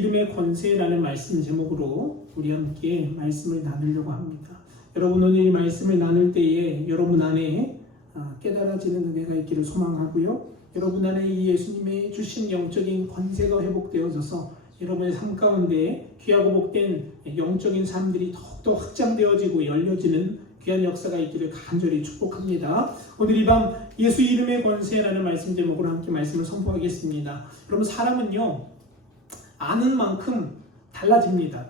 이름의 권세라는 말씀 제목으로 우리 함께 말씀을 나누려고 합니다. 여러분, 오늘 이 말씀을 나눌 때에 여러분 안에 깨달아지는 은혜가 있기를 소망하고요. 여러분 안에 이 예수님의 주신 영적인 권세가 회복되어져서 여러분의 삶 가운데 귀하고 복된 영적인 삶들이 더욱더 확장되어지고 열려지는 귀한 역사가 있기를 간절히 축복합니다. 오늘 이 밤 예수 이름의 권세라는 말씀 제목으로 함께 말씀을 선포하겠습니다. 여러분, 사람은요 아는 만큼 달라집니다.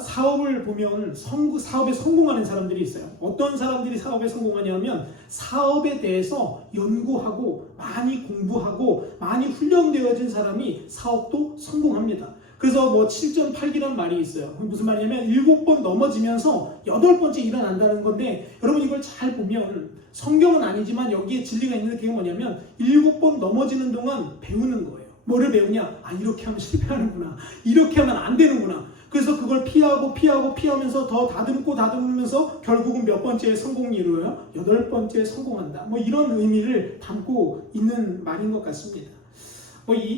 사업을 보면 사업에 성공하는 사람들이 있어요. 어떤 사람들이 사업에 성공하냐면 사업에 대해서 연구하고 많이 공부하고 많이 훈련되어진 사람이 사업도 성공합니다. 그래서 7전 8기란 말이 있어요. 무슨 말이냐면 7번 넘어지면서 8번째 일어난다는 건데, 여러분 이걸 잘 보면 성경은 아니지만 여기에 진리가 있는 게 뭐냐면 7번 넘어지는 동안 배우는 거예요. 뭐를 배우냐? 이렇게 하면 실패하는구나. 이렇게 하면 안 되는구나. 그래서 그걸 피하면서 더 다듬으면서 결국은 몇 번째에 성공을 이루어요? 8번째에 성공한다. 이런 의미를 담고 있는 말인 것 같습니다.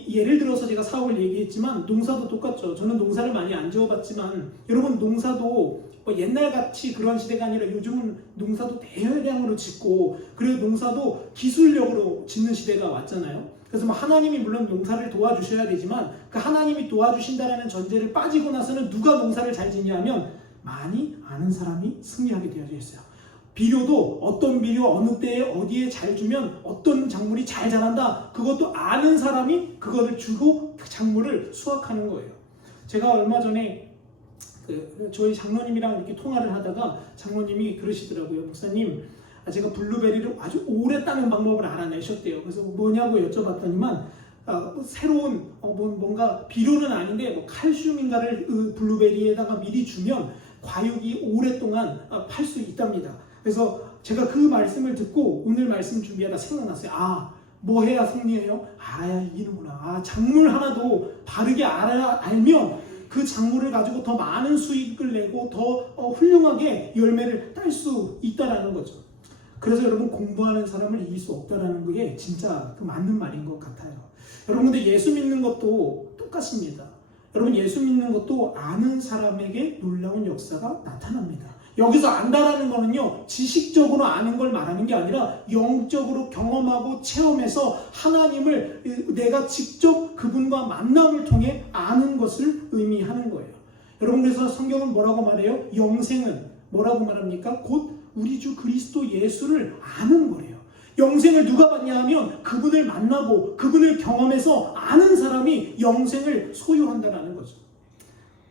예를 들어서 제가 사업을 얘기했지만 농사도 똑같죠. 저는 농사를 많이 안 지어봤지만 여러분, 농사도 옛날같이 그런 시대가 아니라 요즘은 농사도 대량으로 짓고, 그리고 농사도 기술력으로 짓는 시대가 왔잖아요. 그래서 하나님이 물론 농사를 도와주셔야 되지만 그 하나님이 도와주신다는 전제를 빠지고 나서는 누가 농사를 잘 짓냐면 많이 아는 사람이 승리하게 되어져 있어요. 비료도 어떤 비료 어느 때에 어디에 잘 주면 어떤 작물이 잘 자란다, 그것도 아는 사람이 그거를 주고 그 작물을 수확하는 거예요. 제가 얼마 전에 저희 장로님이랑 이렇게 통화를 하다가 장로님이 그러시더라고요. 목사님, 제가 블루베리를 아주 오래 따는 방법을 알아내셨대요. 그래서 뭐냐고 여쭤봤더니만 새로운 뭔가 비료는 아닌데 칼슘인가를 블루베리에다가 미리 주면 과육이 오랫동안 팔 수 있답니다. 그래서 제가 그 말씀을 듣고 오늘 말씀 준비하다 생각났어요. 뭐 해야 승리해요? 알아야 이기는구나. 작물 하나도 바르게 알면 그 작물을 가지고 더 많은 수익을 내고 더 훌륭하게 열매를 딸 수 있다라는 거죠. 그래서 여러분, 공부하는 사람을 이길 수 없다라는 게 진짜 맞는 말인 것 같아요. 여러분, 근데 예수 믿는 것도 똑같습니다. 여러분, 예수 믿는 것도 아는 사람에게 놀라운 역사가 나타납니다. 여기서 안다라는 거는요, 지식적으로 아는 걸 말하는 게 아니라 영적으로 경험하고 체험해서 하나님을 내가 직접 그분과 만남을 통해 아는 것을 의미하는 거예요. 여러분, 그래서 성경은 뭐라고 말해요? 영생은 뭐라고 말합니까? 곧 우리 주 그리스도 예수를 아는 거래요. 영생을 누가 받냐 하면 그분을 만나고 그분을 경험해서 아는 사람이 영생을 소유한다는 거죠.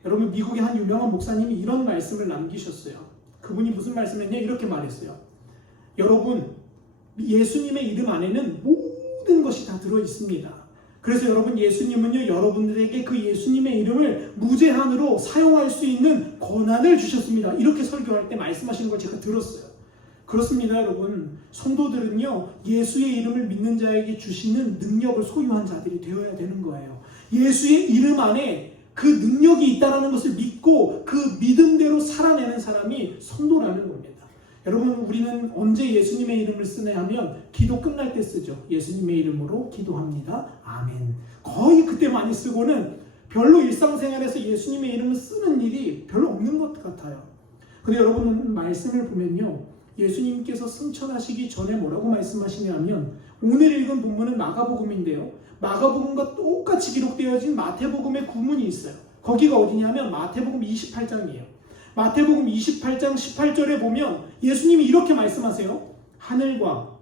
여러분, 미국의 한 유명한 목사님이 이런 말씀을 남기셨어요. 그분이 무슨 말씀을 했냐? 이렇게 말했어요. 여러분, 예수님의 이름 안에는 모든 것이 다 들어있습니다. 그래서 여러분, 예수님은요, 여러분들에게 그 예수님의 이름을 무제한으로 사용할 수 있는 권한을 주셨습니다. 이렇게 설교할 때 말씀하시는 걸 제가 들었어요. 그렇습니다, 여러분. 성도들은요, 예수의 이름을 믿는 자에게 주시는 능력을 소유한 자들이 되어야 되는 거예요. 예수의 이름 안에 그 능력이 있다는 것을 믿고 그 믿음대로 살아내는 사람이 성도라는 겁니다. 여러분, 우리는 언제 예수님의 이름을 쓰냐 하면 기도 끝날 때 쓰죠. 예수님의 이름으로 기도합니다. 아멘. 거의 그때 많이 쓰고는 별로 일상생활에서 예수님의 이름을 쓰는 일이 별로 없는 것 같아요. 근데 여러분, 말씀을 보면요, 예수님께서 승천하시기 전에 뭐라고 말씀하시냐면, 오늘 읽은 본문은 마가복음인데요, 마가복음과 똑같이 기록되어진 마태복음의 구문이 있어요. 거기가 어디냐면 마태복음 28장이에요. 마태복음 28장 18절에 보면 예수님이 이렇게 말씀하세요. 하늘과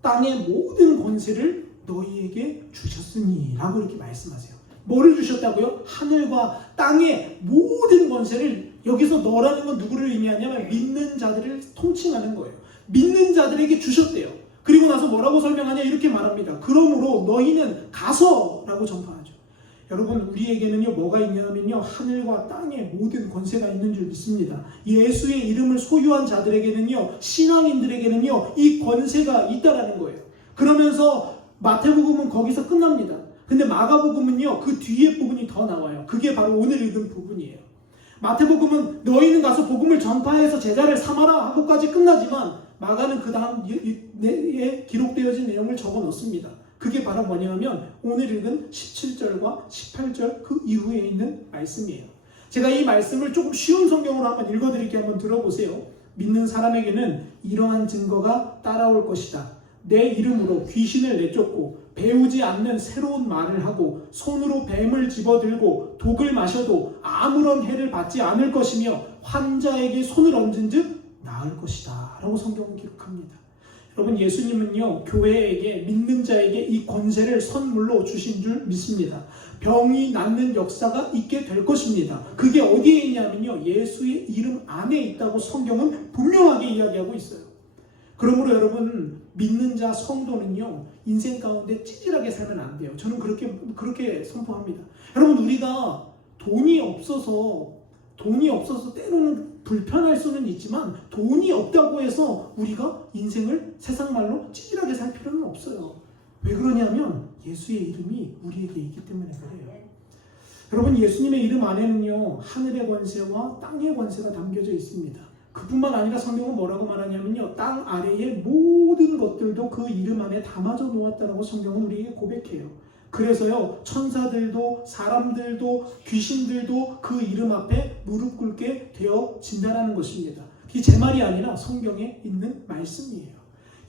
땅의 모든 권세를 너희에게 주셨으니 라고 이렇게 말씀하세요. 뭐를 주셨다고요? 하늘과 땅의 모든 권세를, 여기서 너라는 건 누구를 의미하냐면 믿는 자들을 통칭하는 거예요. 믿는 자들에게 주셨대요. 그리고 나서 뭐라고 설명하냐? 이렇게 말합니다. 그러므로 너희는 가서 라고 전파하죠. 여러분, 우리에게는요, 뭐가 있냐면요, 하늘과 땅에 모든 권세가 있는 줄 믿습니다. 예수의 이름을 소유한 자들에게는요, 신앙인들에게는요, 이 권세가 있다라는 거예요. 그러면서 마태복음은 거기서 끝납니다. 근데 마가복음은요, 그 뒤에 부분이 더 나와요. 그게 바로 오늘 읽은 부분이에요. 마태복음은 너희는 가서 복음을 전파해서 제자를 삼아라 하고까지 끝나지만, 마가는 그 다음 기록되어진 내용을 적어 놓습니다. 그게 바로 뭐냐면 오늘 읽은 17절과 18절 그 이후에 있는 말씀이에요. 제가 이 말씀을 조금 쉬운 성경으로 한번 읽어드릴게요. 한번 들어보세요. 믿는 사람에게는 이러한 증거가 따라올 것이다. 내 이름으로 귀신을 내쫓고 배우지 않는 새로운 말을 하고 손으로 뱀을 집어들고 독을 마셔도 아무런 해를 받지 않을 것이며 환자에게 손을 얹은 즉 나을 것이다 라고 성경은 기록합니다. 여러분, 예수님은요 교회에게, 믿는 자에게 이 권세를 선물로 주신 줄 믿습니다. 병이 낫는 역사가 있게 될 것입니다. 그게 어디에 있냐면요 예수의 이름 안에 있다고 성경은 분명하게 이야기하고 있어요. 그러므로 여러분, 믿는 자 성도는요 인생 가운데 찌질하게 살면 안 돼요. 저는 그렇게 선포합니다. 여러분, 우리가 돈이 없어서 때로는 불편할 수는 있지만 돈이 없다고 해서 우리가 인생을 세상 말로 찌질하게 살 필요는 없어요. 왜 그러냐면 예수의 이름이 우리에게 있기 때문에 그래요. 여러분, 예수님의 이름 안에는요 하늘의 권세와 땅의 권세가 담겨져 있습니다. 그뿐만 아니라 성경은 뭐라고 말하냐면요 땅 아래의 모든 것들도 그 이름 안에 담아져 놓았다라고 성경은 우리에게 고백해요. 그래서요 천사들도 사람들도 귀신들도 그 이름 앞에 무릎 꿇게 되어진다는 것입니다. 이게 제 말이 아니라 성경에 있는 말씀이에요.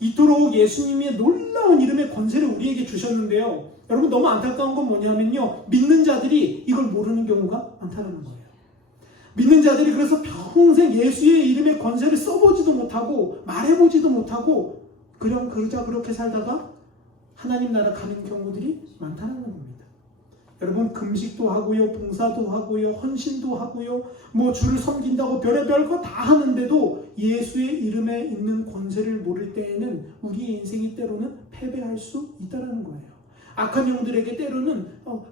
이토록 예수님의 놀라운 이름의 권세를 우리에게 주셨는데요, 여러분, 너무 안타까운 건 뭐냐면요 믿는 자들이 이걸 모르는 경우가 많다는 거예요. 믿는 자들이 그래서 평생 예수의 이름의 권세를 써보지도 못하고 말해보지도 못하고 그저 그렇게 살다가 하나님 나라 가는 경우들이 많다는 겁니다. 여러분, 금식도 하고요, 봉사도 하고요, 헌신도 하고요, 주를 섬긴다고 별의별 거 다 하는데도 예수의 이름에 있는 권세를 모를 때에는 우리의 인생이 때로는 패배할 수 있다는 거예요. 악한 영들에게 때로는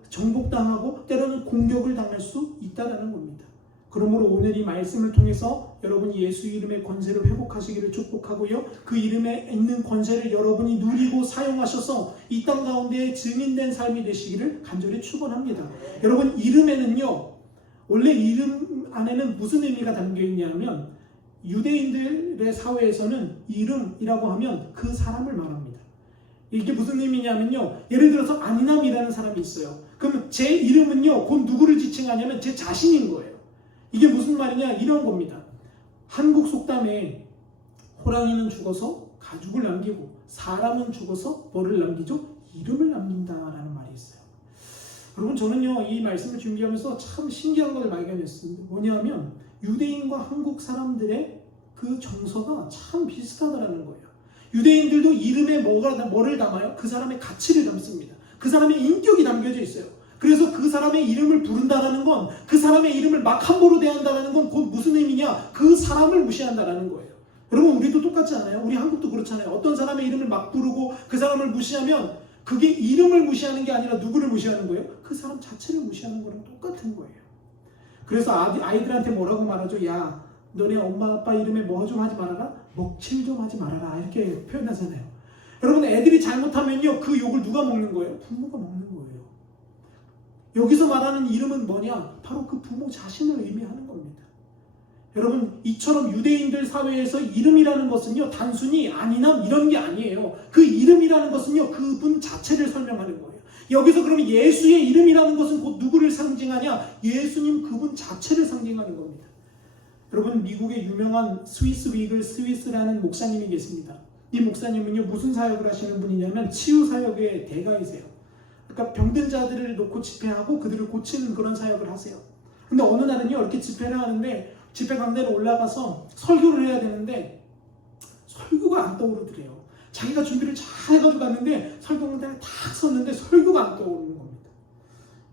정복당하고 때로는 공격을 당할 수 있다는 겁니다. 그러므로 오늘 이 말씀을 통해서 여러분이 예수 이름의 권세를 회복하시기를 축복하고요, 그 이름에 있는 권세를 여러분이 누리고 사용하셔서 이 땅 가운데 증인된 삶이 되시기를 간절히 축원합니다. 여러분, 이름에는요 원래 이름 안에는 무슨 의미가 담겨 있냐면 유대인들의 사회에서는 이름이라고 하면 그 사람을 말합니다. 이게 무슨 의미냐면요, 예를 들어서 안인함이라는 사람이 있어요. 그럼 제 이름은요 곧 누구를 지칭하냐면 제 자신인 거예요. 이게 무슨 말이냐, 이런 겁니다. 한국 속담에 호랑이는 죽어서 가죽을 남기고 사람은 죽어서 뭐를 남기죠? 이름을 남긴다라는 말이 있어요. 여러분, 저는요 이 말씀을 준비하면서 참 신기한 걸 발견했습니다. 뭐냐면 유대인과 한국 사람들의 그 정서가 참 비슷하다는 거예요. 유대인들도 이름에 뭐를 담아요? 그 사람의 가치를 담습니다. 그 사람의 인격이 담겨져 있어요. 그래서 그 사람의 이름을 부른다는 건, 그 사람의 이름을 막 함부로 대한다는 건 곧 무슨 의미냐? 그 사람을 무시한다는 거예요. 여러분, 우리도 똑같지 않아요? 우리 한국도 그렇잖아요. 어떤 사람의 이름을 막 부르고 그 사람을 무시하면 그게 이름을 무시하는 게 아니라 누구를 무시하는 거예요? 그 사람 자체를 무시하는 거랑 똑같은 거예요. 그래서 아이들한테 뭐라고 말하죠? 야, 너네 엄마 아빠 이름에 뭐 좀 하지 말아라? 먹칠 좀 하지 말아라. 이렇게 표현하잖아요. 여러분, 애들이 잘못하면요 그 욕을 누가 먹는 거예요? 부모가 먹는 거예요. 여기서 말하는 이름은 뭐냐? 바로 그 부모 자신을 의미하는 겁니다. 여러분, 이처럼 유대인들 사회에서 이름이라는 것은요 단순히 안인함 이런 게 아니에요. 그 이름이라는 것은요 그분 자체를 설명하는 거예요. 여기서 그러면 예수의 이름이라는 것은 곧 누구를 상징하냐? 예수님 그분 자체를 상징하는 겁니다. 여러분, 미국의 유명한 스위스라는 목사님이 계십니다. 이 목사님은요 무슨 사역을 하시는 분이냐면 치유 사역의 대가이세요. 그러니까 병든 자들을 놓고 집회하고 그들을 고치는 그런 사역을 하세요. 근데 어느 날은요 이렇게 집회를 하는데 집회 강대로 올라가서 설교를 해야 되는데 설교가 안 떠오르더래요. 자기가 준비를 잘 해가지고 갔는데 설교 강단에 탁 섰는데 설교가 안 떠오르는 겁니다.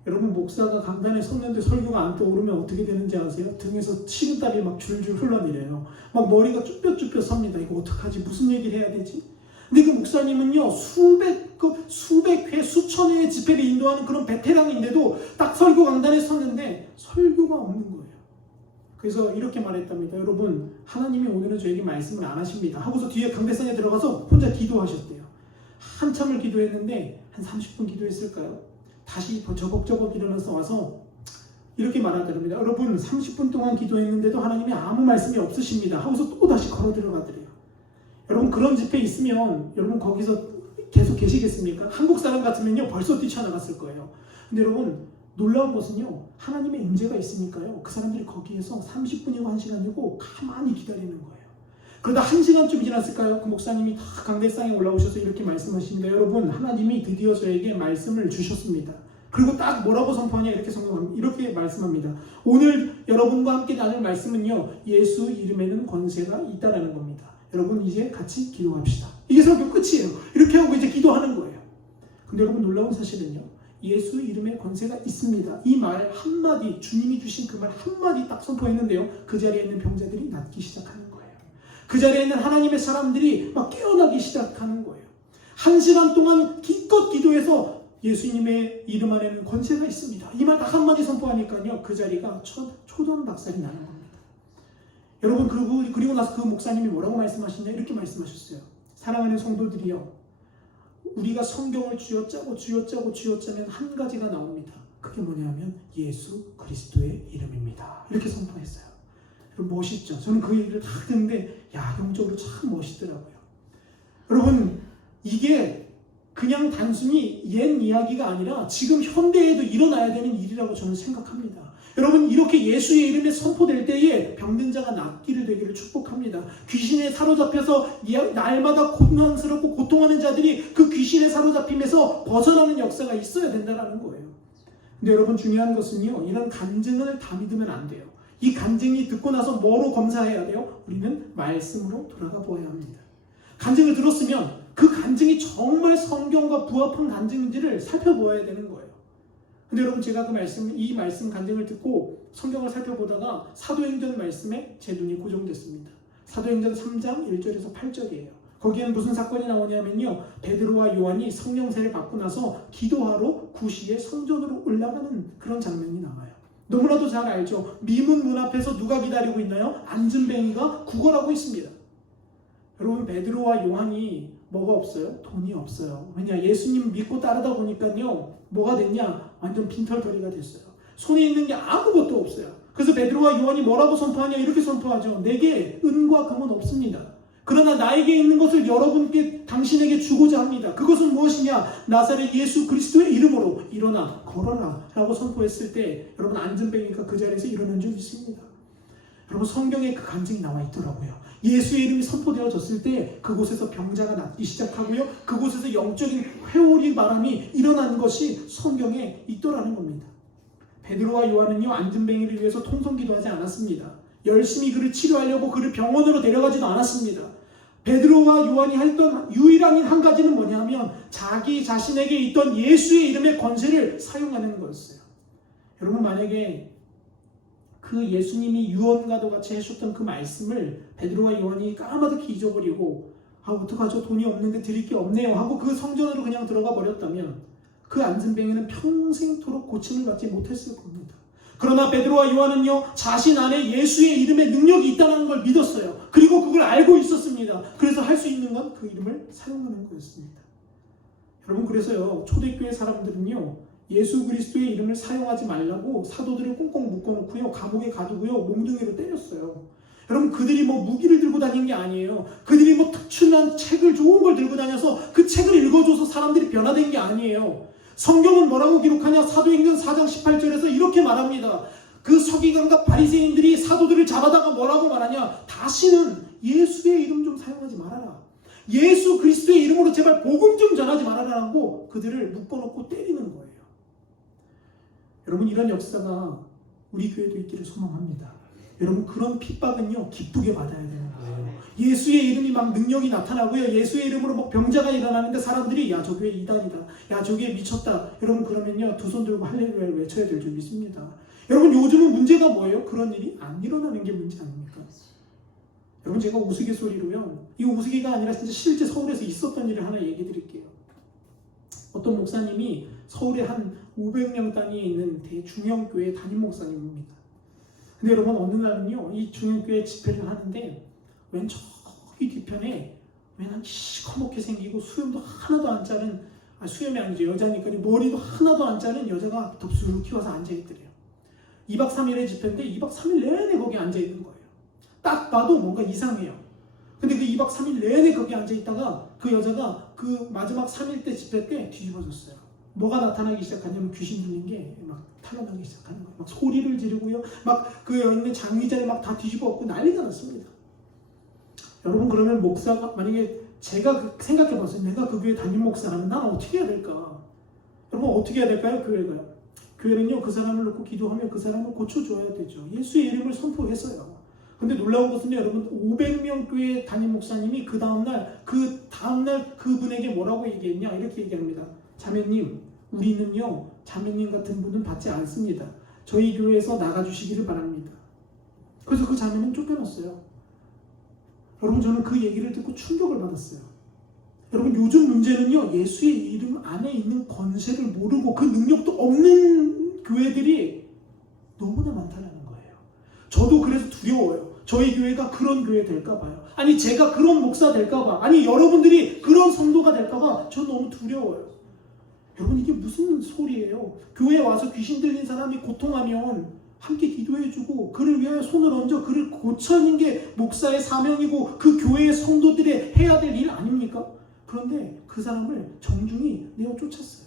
여러분, 목사가 강단에 섰는데 설교가 안 떠오르면 어떻게 되는지 아세요? 등에서 식은땀이 막 줄줄 흘러내려요. 막 머리가 쭈뼛쭈뼛 섭니다. 이거 어떡하지? 무슨 얘기를 해야 되지? 근데 그 목사님은요 수백 회 수천 회의 집회를 인도하는 그런 베테랑인데도 딱 설교 강단에 섰는데 설교가 없는 거예요. 그래서 이렇게 말했답니다. 여러분, 하나님이 오늘은 저에게 말씀을 안 하십니다 하고서 뒤에 강대상에 들어가서 혼자 기도하셨대요. 한참을 기도했는데 한 30분 기도했을까요? 다시 저벅저벅 일어나서 와서 이렇게 말하더랍니다. 여러분, 30분 동안 기도했는데도 하나님이 아무 말씀이 없으십니다 하고서 또 다시 걸어 들어가더래요. 여러분, 그런 집회 있으면 여러분 거기서 계속 계시겠습니까? 한국 사람 같으면요 벌써 뛰쳐나갔을 거예요. 근데 여러분 놀라운 것은요 하나님의 임재가 있으니까요 그 사람들이 거기에서 30분이고 1시간이고 가만히 기다리는 거예요. 그러다 1시간쯤 지났을까요? 그 목사님이 다 강대상에 올라오셔서 이렇게 말씀하십니다. 여러분 하나님이 드디어 저에게 말씀을 주셨습니다. 그리고 딱 뭐라고 선포하냐 이렇게 말씀합니다. 오늘 여러분과 함께 나눌 말씀은요 예수 이름에는 권세가 있다라는 겁니다. 여러분 이제 같이 기도합시다. 이게 설교 끝이에요. 이렇게 하고 이제 기도하는 거예요. 근데 여러분 놀라운 사실은요 예수 이름에 권세가 있습니다. 이 말 한마디 주님이 주신 그 말 한마디 딱 선포했는데요 그 자리에 있는 병자들이 낫기 시작하는 거예요. 그 자리에 있는 하나님의 사람들이 막 깨어나기 시작하는 거예요. 1시간 동안 기껏 기도해서 예수님의 이름 안에는 권세가 있습니다. 이 말 딱 한마디 선포하니까요 그 자리가 초전박살이 나는 겁니다. 여러분 그리고 나서 그 목사님이 뭐라고 말씀하시냐 이렇게 말씀하셨어요. 사랑하는 성도들이여 우리가 성경을 쥐어짜면 한 가지가 나옵니다. 그게 뭐냐면 예수 그리스도의 이름입니다. 이렇게 선포했어요. 여러분 멋있죠? 저는 그 얘기를 다 듣는데 영적으로 참 멋있더라고요. 여러분 이게 그냥 단순히 옛 이야기가 아니라 지금 현대에도 일어나야 되는 일이라고 저는 생각합니다. 여러분 이렇게 예수의 이름에 선포될 때에 병든 자가 낫기를 되기를 축복합니다. 귀신에 사로잡혀서 날마다 고난스럽고 고통하는 자들이 그 귀신에 사로잡힘에서 벗어나는 역사가 있어야 된다는 거예요. 근데 여러분 중요한 것은요 이런 간증을 다 믿으면 안 돼요. 이 간증이 듣고 나서 뭐로 검사해야 돼요? 우리는 말씀으로 돌아가 보아야 합니다. 간증을 들었으면 그 간증이 정말 성경과 부합한 간증인지를 살펴보아야 되는 거예요. 근데 여러분 제가 이 말씀 간증을 듣고 성경을 살펴보다가 사도행전 말씀에 제 눈이 고정됐습니다. 사도행전 3장 1절에서 8절이에요. 거기에는 무슨 사건이 나오냐면요 베드로와 요한이 성령세를 받고 나서 기도하러 구시에 성전으로 올라가는 그런 장면이 나와요. 너무나도 잘 알죠. 미문 문 앞에서 누가 기다리고 있나요? 안진뱅이가 구걸하고 있습니다. 여러분 베드로와 요한이 뭐가 없어요? 돈이 없어요. 왜냐? 예수님 믿고 따르다 보니까요 뭐가 됐냐? 완전 빈털터리가 됐어요. 손에 있는 게 아무것도 없어요. 그래서 베드로와 요한이 뭐라고 선포하냐? 이렇게 선포하죠. 내게 은과 금은 없습니다. 그러나 나에게 있는 것을 여러분께 당신에게 주고자 합니다. 그것은 무엇이냐? 나사렛 예수 그리스도의 이름으로 일어나 걸어라 라고 선포했을 때 여러분 안진뱅이가 그 자리에서 일어난 줄 믿습니다. 여러분 성경에 그 간증이 나와 있더라고요. 예수의 이름이 선포되어졌을 때 그곳에서 병자가 낫기 시작하고요. 그곳에서 영적인 회오리 바람이 일어나는 것이 성경에 있더라는 겁니다. 베드로와 요한은요 안진뱅이를 위해서 통성기도하지 않았습니다. 열심히 그를 치료하려고 그를 병원으로 데려가지도 않았습니다. 베드로와 요한이 했던 유일한 한 가지는 뭐냐면 자기 자신에게 있던 예수의 이름의 권세를 사용하는 거였어요. 여러분 만약에 그 예수님이 유언과도 같이 해주셨던 그 말씀을 베드로와 요한이 까마득히 잊어버리고 어떡하죠? 돈이 없는데 드릴 게 없네요 하고 그 성전으로 그냥 들어가 버렸다면 그 안진뱅이는 평생토록 고침을 받지 못했을 겁니다. 그러나 베드로와 요한은요 자신 안에 예수의 이름의 능력이 있다는 걸 믿었어요. 그리고 그걸 알고 있었습니다. 그래서 할 수 있는 건 그 이름을 사용하는 거였습니다. 여러분 그래서요 초대교회 사람들은요 예수 그리스도의 이름을 사용하지 말라고 사도들을 꽁꽁 묶어놓고요 감옥에 가두고요 몽둥이로 때렸어요. 여러분 그들이 뭐 무기를 들고 다닌 게 아니에요. 그들이 뭐 특출난 책을 좋은 걸 들고 다녀서 그 책을 읽어줘서 사람들이 변화된 게 아니에요. 성경은 뭐라고 기록하냐? 사도행전 4장 18절에서 이렇게 말합니다. 그 서기관과 바리새인들이 사도들을 잡아다가 뭐라고 말하냐? 다시는 예수의 이름 좀 사용하지 말아라. 예수 그리스도의 이름으로 제발 복음 좀 전하지 말아라라고 그들을 묶어놓고 때리는 거예요. 여러분 이런 역사가 우리 교회도 있기를 소망합니다. 여러분 그런 핍박은요 기쁘게 받아야 되는 거예요. 예수의 이름이 막 능력이 나타나고요. 예수의 이름으로 막 병자가 일어나는데 사람들이 야 저 교회 이단이다. 야 저 교회 미쳤다. 여러분 그러면요 두 손 들고 할렐루야를 외쳐야 될 줄 믿습니다. 여러분 요즘은 문제가 뭐예요? 그런 일이 안 일어나는 게 문제 아닙니까? 여러분 제가 우스갯소리로요. 이 우스개가 아니라 진짜 실제 서울에서 있었던 일을 하나 얘기 드릴게요. 어떤 목사님이 서울에 한 500명 단위에 있는 대중형교회 담임 목사님입니다. 근데 여러분 어느 날은요 이 중형교회 집회를 하는데 왼 저기 뒤편에 한 시커멓게 생기고 수염도 하나도 안 자른 수염이 아니죠 여자니까 머리도 하나도 안 자른 여자가 덥수룩히 와서 앉아있더래요. 2박 3일의 집회인데 2박 3일 내내 거기 앉아있는 거예요. 딱 봐도 뭔가 이상해요. 근데 그 2박 3일 내내 거기 앉아있다가 그 여자가 그 마지막 3일 때 집회 때 뒤집어졌어요. 뭐가 나타나기 시작하냐면 귀신 들린 게 막 탄로나기 시작하는 거예요. 막 소리를 지르고요. 막 그 있는 장의자를 막 다 뒤집어 엎고 난리가 났습니다. 여러분, 그러면 목사가 만약에 제가 생각해 봤어요. 내가 그 교회 담임 목사라면 나는 어떻게 해야 될까? 여러분, 어떻게 해야 될까요? 교회는요, 그 사람을 놓고 기도하면 그 사람을 고쳐줘야 되죠. 예수의 이름을 선포했어요. 근데 놀라운 것은요, 여러분, 500명 교회 담임 목사님이 그 다음날 그분에게 뭐라고 얘기했냐? 이렇게 얘기합니다. 자매님, 우리는요, 자매님 같은 분은 받지 않습니다. 저희 교회에서 나가주시기를 바랍니다. 그래서 그 자매는 쫓겨났어요. 여러분, 저는 그 얘기를 듣고 충격을 받았어요. 여러분, 요즘 문제는요, 예수의 이름 안에 있는 권세를 모르고 그 능력도 없는 교회들이 너무나 많다는 거예요. 저도 그래서 두려워요. 저희 교회가 그런 교회 될까 봐요. 아니, 제가 그런 목사 될까 봐. 아니, 여러분들이 그런 성도가 될까 봐. 저 너무 두려워요. 여러분, 이게 무슨 소리예요? 교회에 와서 귀신 들린 사람이 고통하면 함께 기도해주고 그를 위하여 손을 얹어 그를 고쳐는 게 목사의 사명이고 그 교회의 성도들의 해야 될 일 아닙니까? 그런데 그 사람을 정중히 내어 쫓았어요.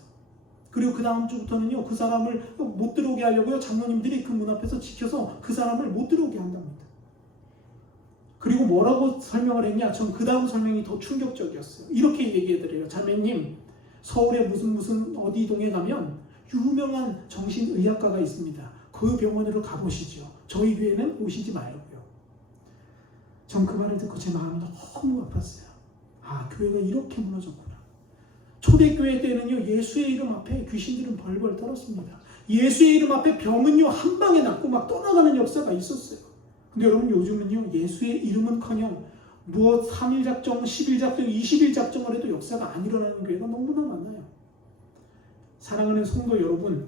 그리고 그 다음 주부터는요, 그 사람을 못 들어오게 하려고요, 장로님들이 그 문 앞에서 지켜서 그 사람을 못 들어오게 한답니다. 그리고 뭐라고 설명을 했냐? 전 그 다음 설명이 더 충격적이었어요. 이렇게 얘기해드려요. 자매님, 서울에 무슨 어디 동에 가면 유명한 정신의학과가 있습니다. 그 병원으로 가보시죠. 저희 교회는 오시지 말고요. 전 그 말을 듣고 제 마음이 너무 아팠어요. 아, 교회가 이렇게 무너졌구나. 초대교회 때는요, 예수의 이름 앞에 귀신들은 벌벌 떨었습니다. 예수의 이름 앞에 병은요, 한 방에 낫고 막 떠나가는 역사가 있었어요. 근데 여러분, 요즘은요, 예수의 이름은커녕 무엇 3일 작정, 10일 작정, 20일 작정을 해도 역사가 안 일어나는 교회가 너무나 많아요. 사랑하는 성도 여러분,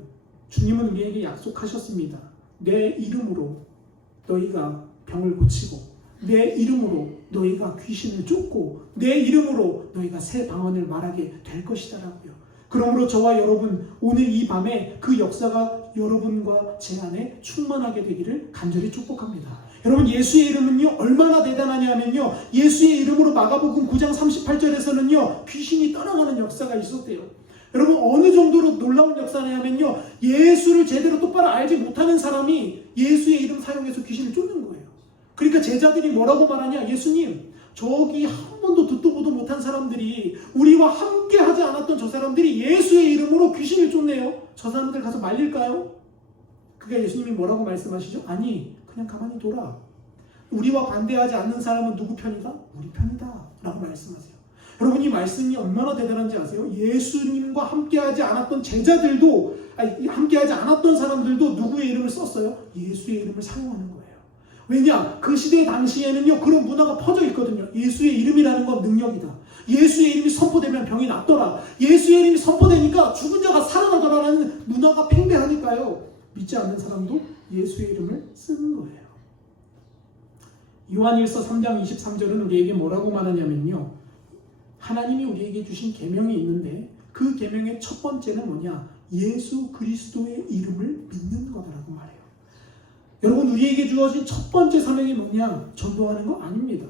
주님은 우리에게 약속하셨습니다. 내 이름으로 너희가 병을 고치고, 내 이름으로 너희가 귀신을 쫓고, 내 이름으로 너희가 새 방언을 말하게 될 것이다라고요. 그러므로 저와 여러분, 오늘 이 밤에 그 역사가 여러분과 제 안에 충만하게 되기를 간절히 축복합니다. 여러분, 예수의 이름은요, 얼마나 대단하냐면요, 예수의 이름으로 마가복음 9장 38절에서는요, 귀신이 떠나가는 역사가 있었대요. 여러분, 어느 정도로 놀라운 역사냐면요, 예수를 제대로 똑바로 알지 못하는 사람이 예수의 이름 사용해서 귀신을 쫓는 거예요. 그러니까 제자들이 뭐라고 말하냐? 예수님, 저기 한 번도 듣도 보도 못한 사람들이, 우리와 함께 하지 않았던 저 사람들이 예수의 이름으로 귀신을 쫓네요. 저 사람들 가서 말릴까요? 그러니까 예수님이 뭐라고 말씀하시죠? 아니, 그냥 가만히 둬라. 우리와 반대하지 않는 사람은 누구 편이다? 우리 편이다 라고 말씀하세요. 여러분, 이 말씀이 얼마나 대단한지 아세요? 예수님과 함께하지 않았던 제자들도, 함께하지 않았던 사람들도 누구의 이름을 썼어요? 예수의 이름을 사용하는 거예요. 왜냐? 그 시대 당시에는요, 그런 문화가 퍼져 있거든요. 예수의 이름이라는 건 능력이다. 예수의 이름이 선포되면 병이 낫더라. 예수의 이름이 선포되니까 죽은 자가 살아나더라라는 문화가 팽배하니까요, 믿지 않는 사람도 예수의 이름을 쓰는 거예요. 요한일서 3장 23절은 우리에게 뭐라고 말하냐면요, 하나님이 우리에게 주신 계명이 있는데 그 계명의 첫 번째는 뭐냐? 예수 그리스도의 이름을 믿는 거다라고 말해요. 여러분, 우리에게 주어진 첫 번째 사명이 뭐냐? 전도하는 거 아닙니다.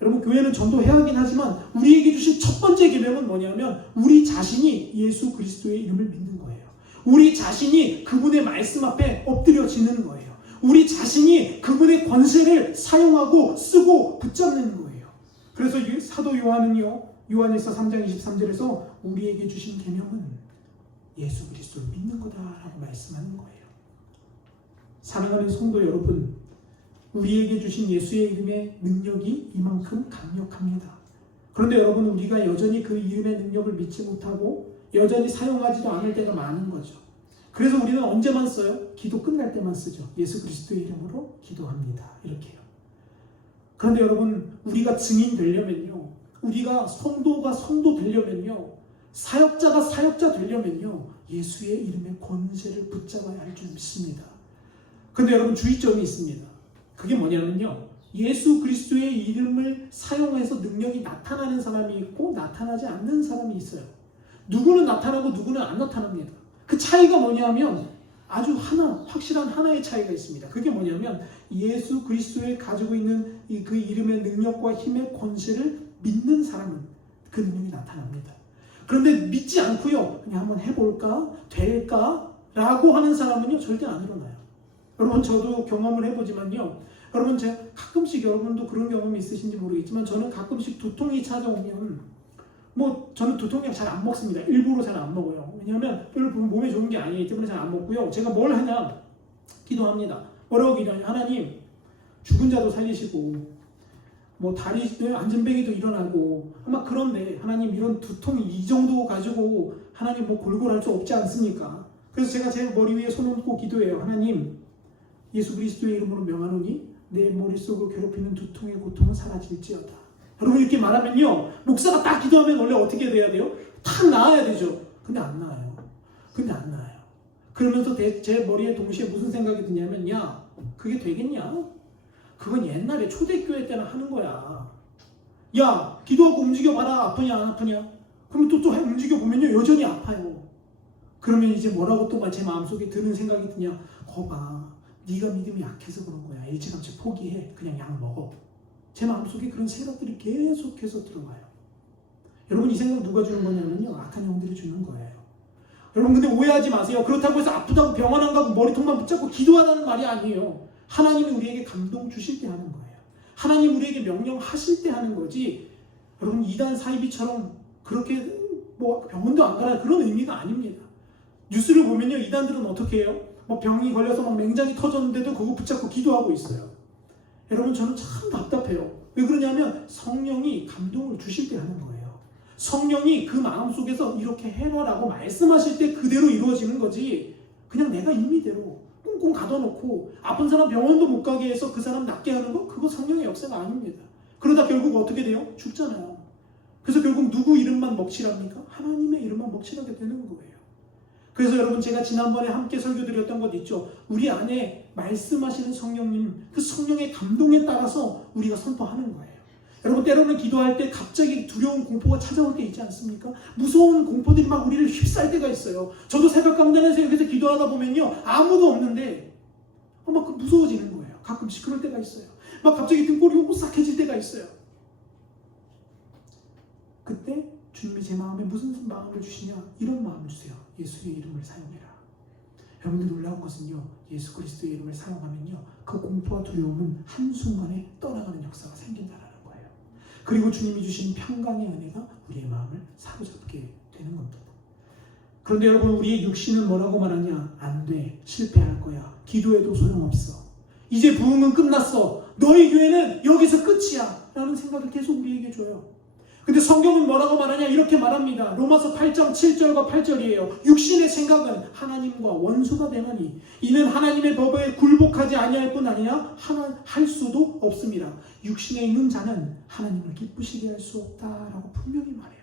여러분, 교회는 전도해야 하긴 하지만 우리에게 주신 첫 번째 계명은 뭐냐면 우리 자신이 예수 그리스도의 이름을 믿는 거예요. 우리 자신이 그분의 말씀 앞에 엎드려지는 거예요. 우리 자신이 그분의 권세를 사용하고 쓰고 붙잡는 거예요. 그래서 사도 요한은요, 요한일서 3장 23절에서 우리에게 주신 계명은 예수 그리스도를 믿는 거다라고 말씀하는 거예요. 사랑하는 성도 여러분, 우리에게 주신 예수의 이름의 능력이 이만큼 강력합니다. 그런데 여러분, 우리가 여전히 그 이름의 능력을 믿지 못하고 여전히 사용하지도 않을 때가 많은 거죠. 그래서 우리는 언제만 써요? 기도 끝날 때만 쓰죠. 예수 그리스도의 이름으로 기도합니다. 이렇게요. 그런데 여러분, 우리가 증인 되려면요, 우리가 성도가 성도 되려면요, 사역자가 사역자 되려면요, 예수의 이름의 권세를 붙잡아야 할 줄 믿습니다. 그런데 여러분, 주의점이 있습니다. 그게 뭐냐면요, 예수 그리스도의 이름을 사용해서 능력이 나타나는 사람이 있고 나타나지 않는 사람이 있어요. 누구는 나타나고 누구는 안 나타납니다. 그 차이가 뭐냐면, 아주 확실한 하나의 차이가 있습니다. 그게 뭐냐면 예수 그리스도에 가지고 있는 그 이름의 능력과 힘의 권세를 믿는 사람은 그 능력이 나타납니다. 그런데 믿지 않고요, 그냥 한번 해볼까? 될까? 라고 하는 사람은요, 절대 안 일어나요. 여러분, 저도 경험을 해보지만요, 여러분, 제가 가끔씩 여러분도 그런 경험이 있으신지 모르겠지만, 저는 가끔씩 두통이 찾아오면, 저는 두통약 잘 안 먹습니다. 일부러 잘 안 먹어요. 왜냐하면 별로 몸에 좋은 게 아니기 때문에 잘 안 먹고요. 제가 뭘 하냐? 기도합니다. 뭐라고 기도하냐? 하나님, 죽은 자도 살리시고, 다리 안전뱅이도 일어나고, 아마 그런데 하나님 이런 두통이 이 정도 가지고 하나님 골골할 수 없지 않습니까? 그래서 제가 제 머리 위에 손 얹고 기도해요. 하나님, 예수 그리스도의 이름으로 명하노니 내 머릿속을 괴롭히는 두통의 고통은 사라질지어다. 여러분, 이렇게 말하면요, 목사가 딱 기도하면 원래 어떻게 돼야 돼요? 탁 나아야 되죠. 근데 안 나아요. 그러면서 제 머리에 동시에 무슨 생각이 드냐면, 야, 그게 되겠냐? 그건 옛날에 초대교회 때나 하는 거야. 야, 기도하고 움직여봐라. 아프냐 안 아프냐? 그럼 또 움직여보면요, 여전히 아파요. 그러면 이제 뭐라고 또 제 마음속에 드는 생각이 드냐? 거봐, 네가 믿음이 약해서 그런 거야. 일찌감치 포기해. 그냥 약 먹어. 제 마음속에 그런 생각들이 계속해서 들어와요. 여러분, 이 생각 누가 주는 거냐면요, 악한 영들이 주는 거예요. 여러분, 근데 오해하지 마세요. 그렇다고 해서 아프다고 병원 안 가고 머리통만 붙잡고 기도하라는 말이 아니에요. 하나님이 우리에게 감동 주실 때 하는 거예요. 하나님 우리에게 명령하실 때 하는 거지, 여러분, 이단 사이비처럼 그렇게 병원도 안 가라는 그런 의미가 아닙니다. 뉴스를 보면요, 이단들은 어떻게 해요? 병이 걸려서 맹장이 터졌는데도 그거 붙잡고 기도하고 있어요. 여러분, 저는 참 답답해요. 왜 그러냐면 성령이 감동을 주실 때 하는 거예요. 성령이 그 마음속에서 이렇게 해라라고 말씀하실 때 그대로 이루어지는 거지, 그냥 내가 임의대로 꽁꽁 가둬놓고 아픈 사람 병원도 못 가게 해서 그 사람 낫게 하는 거, 그거 성령의 역사가 아닙니다. 그러다 결국 어떻게 돼요? 죽잖아요. 그래서 결국 누구 이름만 먹칠합니까? 하나님의 이름만 먹칠하게 되는 거예요. 그래서 여러분, 제가 지난번에 함께 설교드렸던 것 있죠. 우리 안에 말씀하시는 성령님, 그 성령의 감동에 따라서 우리가 선포하는 거예요. 여러분, 때로는 기도할 때 갑자기 두려운 공포가 찾아올 때 있지 않습니까? 무서운 공포들이 막 우리를 휩쌀 때가 있어요. 저도 새벽 강단에서 여기서 기도하다 보면요, 아무도 없는데 막 무서워지는 거예요. 가끔씩 그럴 때가 있어요. 막 갑자기 등골이 오싹해질 때가 있어요. 그때 주님이 제 마음에 무슨 마음을 주시냐? 이런 마음을 주세요. 예수의 이름을 사용해라. 여러분들, 놀라운 것은요, 예수 그리스도의 이름을 사용하면요, 그 공포와 두려움은 한순간에 떠나가는 역사가 생긴다라는 거예요. 그리고 주님이 주신 평강의 은혜가 우리의 마음을 사로잡게 되는 겁니다. 그런데 여러분, 우리의 육신은 뭐라고 말하냐? 안 돼. 실패할 거야. 기도해도 소용없어. 이제 부흥은 끝났어. 너희 교회는 여기서 끝이야. 라는 생각을 계속 우리에게 줘요. 근데 성경은 뭐라고 말하냐? 이렇게 말합니다. 로마서 8장 7절과 8절이에요. 육신의 생각은 하나님과 원수가 되나니 이는 하나님의 법에 굴복하지 아니할 뿐 아니라 할 수도 없습니다. 육신에 있는 자는 하나님을 기쁘시게 할 수 없다라고 분명히 말해요.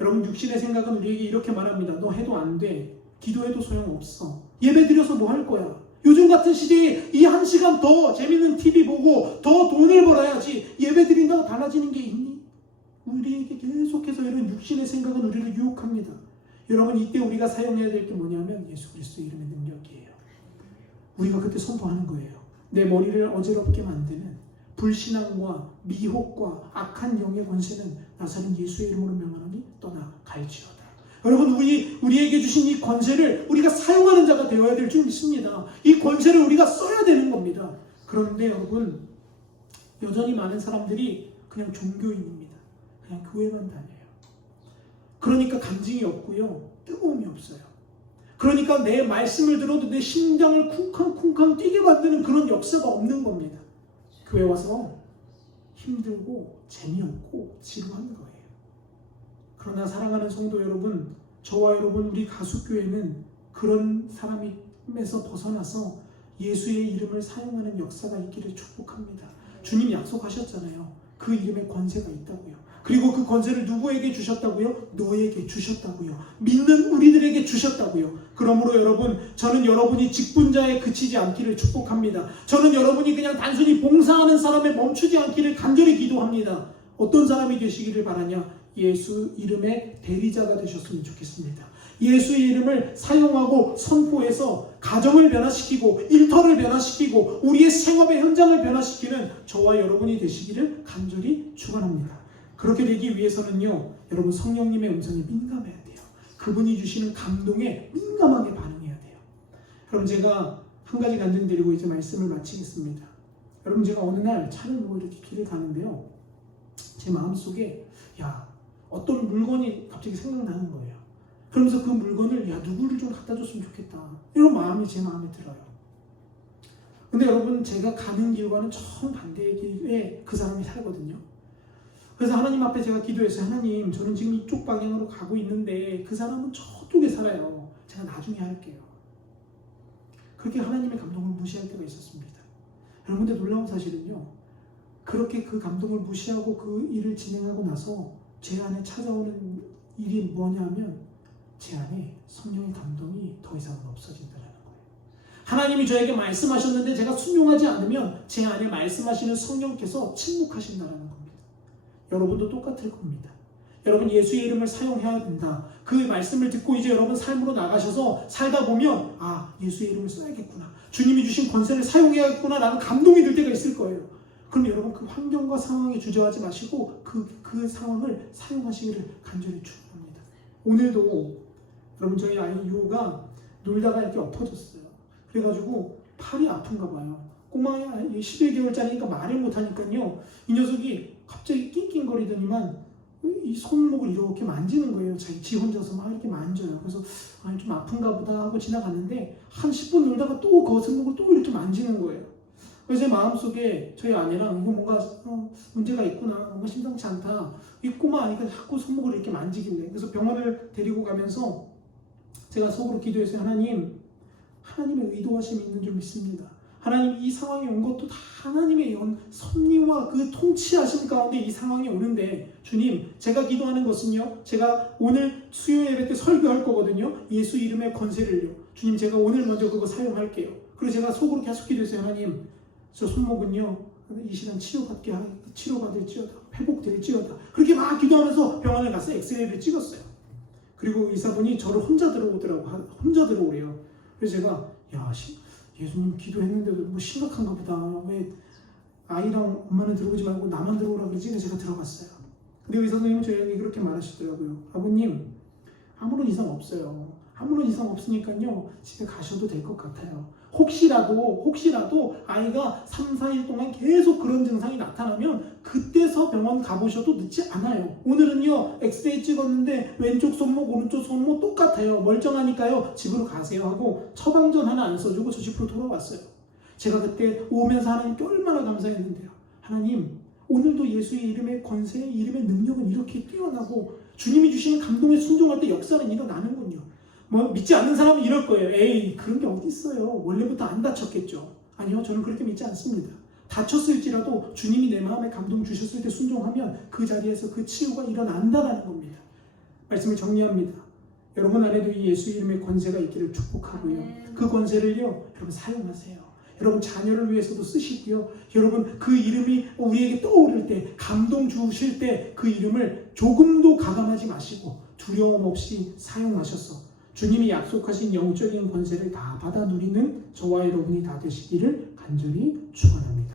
여러분, 육신의 생각은 우리에게 이렇게 말합니다. 너 해도 안 돼. 기도해도 소용없어. 예배 드려서 뭐 할 거야? 요즘 같은 시대에 이 한 시간 더 재밌는 TV 보고 더 돈을 벌어야지 예배 드린다고 달라지는 게 있니? 우리에게 계속해서 이런 육신의 생각은 우리를 유혹합니다. 여러분, 이때 우리가 사용해야 될 게 뭐냐면 예수 그리스도의 이름의 능력이에요. 우리가 그때 선포하는 거예요. 내 머리를 어지럽게 만드는 불신앙과 미혹과 악한 영의 권세는 나사렛 예수의 이름으로 명하노니 떠나갈지어다. 여러분, 우리에게 주신 이 권세를 우리가 사용하는 자가 되어야 될 줄 믿습니다. 이 권세를 우리가 써야 되는 겁니다. 그런데 여러분, 여전히 많은 사람들이 그냥 종교인입니다. 그냥 교회만 다녀요. 그러니까 간증이 없고요, 뜨거움이 없어요. 그러니까 내 말씀을 들어도 내 심장을 쿵쾅쿵쾅 뛰게 만드는 그런 역사가 없는 겁니다. 교회 와서 힘들고 재미없고 지루한 거예요. 그러나 사랑하는 성도 여러분, 저와 여러분, 우리 가수교회는 그런 사람에서 벗어나서 예수의 이름을 사용하는 역사가 있기를 축복합니다. 주님 약속하셨잖아요. 그 이름에 권세가 있다고요. 그리고 그 권세를 누구에게 주셨다고요? 너에게 주셨다고요. 믿는 우리들에게 주셨다고요. 그러므로 여러분, 저는 여러분이 직분자에 그치지 않기를 축복합니다. 저는 여러분이 그냥 단순히 봉사하는 사람에 멈추지 않기를 간절히 기도합니다. 어떤 사람이 되시기를 바라냐? 예수 이름의 대리자가 되셨으면 좋겠습니다. 예수의 이름을 사용하고 선포해서 가정을 변화시키고 일터를 변화시키고 우리의 생업의 현장을 변화시키는 저와 여러분이 되시기를 간절히 축원합니다. 그렇게 되기 위해서는요, 여러분 성령님의 음성에 민감해야 돼요. 그분이 주시는 감동에 민감하게 반응해야 돼요. 그럼 제가 한 가지 간증 드리고 이제 말씀을 마치겠습니다. 여러분, 제가 어느 날 차를 보고 이렇게 길을 가는데요, 제 마음속에 어떤 물건이 갑자기 생각나는 거예요. 그러면서 그 물건을 누구를 좀 갖다 줬으면 좋겠다, 이런 마음이 제 마음에 들어요. 근데 여러분, 제가 가는 길과는 정반대의 길에 그 사람이 살거든요. 그래서 하나님 앞에 제가 기도했어요. 하나님, 저는 지금 이쪽 방향으로 가고 있는데 그 사람은 저쪽에 살아요. 제가 나중에 할게요. 그렇게 하나님의 감동을 무시할 때가 있었습니다. 여러분, 근데 놀라운 사실은요, 그렇게 그 감동을 무시하고 그 일을 진행하고 나서 제 안에 찾아오는 일이 뭐냐면, 제 안에 성령의 감동이 더 이상은 없어진다는 거예요. 하나님이 저에게 말씀하셨는데 제가 순종하지 않으면 제 안에 말씀하시는 성령께서 침묵하신다는 겁니다. 여러분도 똑같을 겁니다. 여러분, 예수의 이름을 사용해야 된다. 그 말씀을 듣고 이제 여러분 삶으로 나가셔서 살다 보면 예수의 이름을 써야겠구나, 주님이 주신 권세를 사용해야겠구나 라는 감동이 들 때가 있을 거예요. 그럼 여러분, 그 환경과 상황에 주저하지 마시고 그 상황을 사용하시기를 간절히 축원합니다. 오늘도 여러분, 저희 아이 유호가 놀다가 이렇게 엎어졌어요. 그래가지고 팔이 아픈가 봐요. 꼬마야 11개월짜리니까 말을 못하니까요, 이 녀석이 갑자기 낑낑거리더니만 이 손목을 이렇게 만지는 거예요. 지 혼자서 막 이렇게 만져요. 그래서 좀 아픈가 보다 하고 지나갔는데 한 10분 놀다가 또 그 손목을 또 이렇게 만지는 거예요. 그래서 제 마음속에 저희 아내랑 이거 뭔가 문제가 있구나, 뭔가 심상치 않다, 이 꼬마 아이가 자꾸 손목을 이렇게 만지길래. 그래서 병원을 데리고 가면서 제가 속으로 기도했어요. 하나님의 의도하심이 있는 줄 믿습니다. 하나님, 이 상황이 온 것도 다 하나님의 섭리와 그 통치하심 가운데 이 상황이 오는데, 주님, 제가 기도하는 것은요, 제가 오늘 수요 예배 때 설교할 거거든요. 예수 이름의 권세를요, 주님, 제가 오늘 먼저 그거 사용할게요. 그리고 제가 속으로 계속 기도했어요. 하나님, 저 손목은요, 이 시간 치료받을지어다, 회복될지어다. 그렇게 막 기도하면서 병원에 가서 엑스레이를 찍었어요. 그리고 의사분이 저를 혼자 들어오래요. 그래서 제가 예수님 기도했는데도 뭐 심각한가 보다, 왜 아이랑 엄마는 들어오지 말고 나만 들어오라 그러지? 그래서 제가 들어갔어요. 근데 의사 선생님은 저에게 그렇게 말하시더라고요. 아버님, 아무런 이상 없어요. 아무런 이상 없으니까요, 집에 가셔도 될 것 같아요. 혹시라도 아이가 3, 4일 동안 계속 그런 증상이 나타나면 그때서 병원 가보셔도 늦지 않아요. 오늘은요, 엑스레이 찍었는데 왼쪽 손목, 오른쪽 손목 똑같아요. 멀쩡하니까요, 집으로 가세요 하고 처방전 하나 안 써주고 저 집으로 돌아왔어요. 제가 그때 오면서 하나님께 얼마나 감사했는데요. 하나님, 오늘도 예수의 이름의 권세, 이름의 능력은 이렇게 뛰어나고 주님이 주시는 감동에 순종할 때 역사는 일어나는군요. 믿지 않는 사람은 이럴 거예요. 에이, 그런 게 어디 있어요. 원래부터 안 다쳤겠죠. 아니요, 저는 그렇게 믿지 않습니다. 다쳤을지라도 주님이 내 마음에 감동 주셨을 때 순종하면 그 자리에서 그 치유가 일어난다는 겁니다. 말씀을 정리합니다. 여러분 안에도 이 예수 이름의 권세가 있기를 축복하고요. 그 권세를요, 여러분 사용하세요. 여러분 자녀를 위해서도 쓰시고요. 여러분 그 이름이 우리에게 떠오를 때, 감동 주실 때 그 이름을 조금도 가감하지 마시고 두려움 없이 사용하셔서 주님이 약속하신 영적인 권세를 다 받아 누리는 저와 여러분이 다 되시기를 간절히 축원합니다.